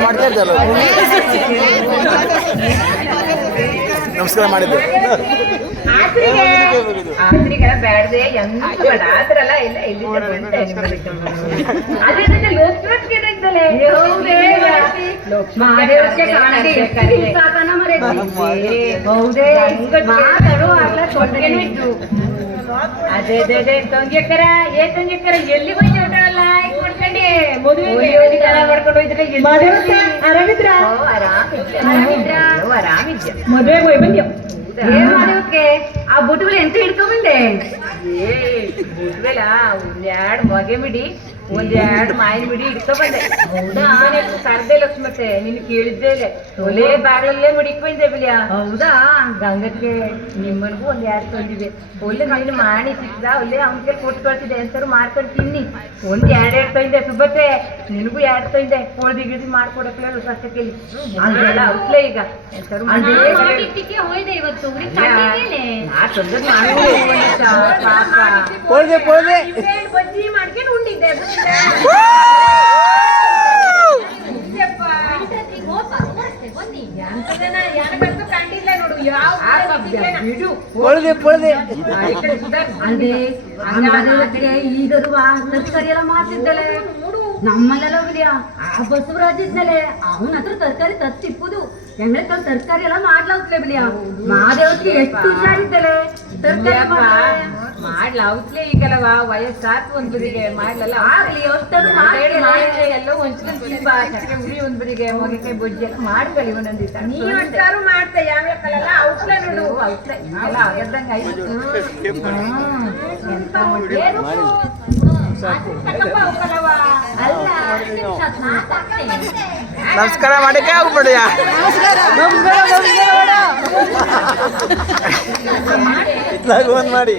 ಮಾಡ್ತಾ ಇದ್ದಲ್ಲ ನಮಸ್ಕಾರ ಮಾಡಿದ್ದೆ ಆದ್ರಿಗೆಲ್ಲ ಬ್ಯಾಡ್ದೆ ಎಂತ ಬೇಡ ಆತರಲ್ಲ ಇಲ್ಲ ಇಲ್ಲಿ ಅದೇನಂತೆ ಲೋಕನಾಥ್ಗೆ ಇದ್ದಲೆ ಮಹಾದೇವಕ್ಕೆ ಕಾಣದೆ ಎಷ್ಟು ಸಾಕನ ಮರೆತಿ. ಹೌದೇ ಮಾತಾಡು ಆಗ್ಲೇ ತೊಂದ್ರೆನೂ ಇತ್ತು. ಅದೇ ಅದೇ ಅದೇ ತಂಗಿಯಕ್ಕರ ಏ ತಂಗಿಯಕ್ಕರ ಎಲ್ಲಿ? ಹೋಯ್ತು ಮಾಡ್ಕೊಂಡೆ ಮದುವೆ ಮಾಡ್ಕೊಂಡು ಹೋಯ್ತಾರೆ ಆರಾಮಿದ್ರ? ಆರಾಮಿದ್ಯ. ಮದ್ವೆಗೆ ಬಂದ್ಯ? ಏನ್ ಮಾಡೋಕೆ ಆ ಬುಟ್ಗಳು ಎಂತ ಹಿಡ್ಕೊಂಡ್ ಬಂದೆ? ಏ ಬುದ್ವೆಲ ಒಂದೆರಡು ಮೊಗೆ ಬಿಡಿ ಒಂದೆರಡು ಮಾಯಿನ ಬಿಡಿ ಇಡ್ಕೊ ಬಂದೆ. ಮನೆ ಕರ್ದೆ ಲಕ್ಷ್ಮತೆ ನಿನ್ ಕೇಳಿದ್ದೆ ಇಲ್ಲ. ಒಲೆ ಬಾಗ್ಲಲ್ಲೇ ಮಡಿಕ್ ಬಂದೆ ಬಿಲಿಯ ಹೌದಾ? ಗಂಗಕ್ಕೆ ನಿಮ್ಮನ್ಗೂ ಒಂದ್ ಎರಡು ತಂದಿದೆ ಒಳ್ಳೆ ನೀನು ಮಾಡಿ ಸಿಕ್ದ ಒಳ್ಳೆ ಅವನ ಕೈ ಕೊಟ್ಟು ಕಳ್ಸಿದೆ ಎಂತಾರು ಮಾಡ್ಕೊಂಡು ತಿನ್ನಿ. ಒಂದ್ ಎರಡ್ ಎರಡು ತಂದೆ ಸುಬ್ಬತ್ತೆ ನಿನಗೂ ಎರಡು ತಂದೆ. ಹೋಳ್ದಿ ಗಿಳ್ದಿ ಮಾಡ್ಕೊಡಕ್ಲೆ ಸಸ್ಯಕ್ಕೆ ಔಟ್ಲೆ ಈಗ. ಎಂತಾರು ಮಾಡಿ ಹೋಯ್ದೆ ಇವತ್ತು. ತಂದದ್ ನಾನು ಪೋಳ್ದೆ ಪೋಳ್ದೆ ಬಜ್ಜಿ ಮಾಡ್ಕೊಂಡು ಉಂಡಿದ್ದೆ ಅದೇ ಈಗರುವ ತರಕಾರಿ ಎಲ್ಲ ಮಾಡ್ತಿದ್ದಲೆ ನಮ್ಮಲ್ಲೆಲ್ಲ ಹೋಗಿದ್ಯಾ? ಆ ಬಸವರಾಜ್ ಇದ್ದಲೆ ಅವನ ಹತ್ರ ತರಕಾರಿ ತರ್ತಿಪ್ಪುದು ಕಲ್ ತರಕಾರಿ ಎಲ್ಲ ಮಾಡ್ಲಾಗ್ತಲೆ ಬಿಡಿಯ ಮಾದೇವಕ್ಕೆ ಎಷ್ಟು ಹುಷಾರಿದ್ದಲೆ? ತರಕಾರಿ ಮಾಡ್ಲ? ಔಟ್ಲೆ ಈಗಲವ? ವಯಸ್ಸಾತು ಒಂದ್ ಬದಿಗೆ ಮಾಡ್ಲಲ್ಲ ಆಗ್ಲಿ ಮಾಡಿ ಎಲ್ಲ ಒಂಚ್ಕೊಂಡ್ ಉರಿ ಒಂದ್ ಬದಿಗೆ ಮೊಗೆಕಾಯಿ ಬೊಜ್ಜಿ ಎಲ್ಲ ಮಾಡ್ಕೊಳ್ಳಿ ಒಂದೊಂದ್ ದಿವಸ. ನೀ ಅಂತಾರು ಮಾಡ್ತೆ ಯಾವ್ಯಾಕಲ್ಲ ಔಟ್ಲೆ ನೋಡು. ಔಟ್ಲೆ. ಎಲ್ಲ ಆಗದಂಗ ಆಯ್ತು. ಎಂತ ಏನು ಸಾಕು. ಅವಕಲ್ಲವ ಅಲ್ಲ ನಮಸ್ಕಾರ ಮಾಡಕ್ಕೆ ಆಗ್ಬಿಡಿಯ? ನಮಸ್ಕಾರ ಮಾಡಿ.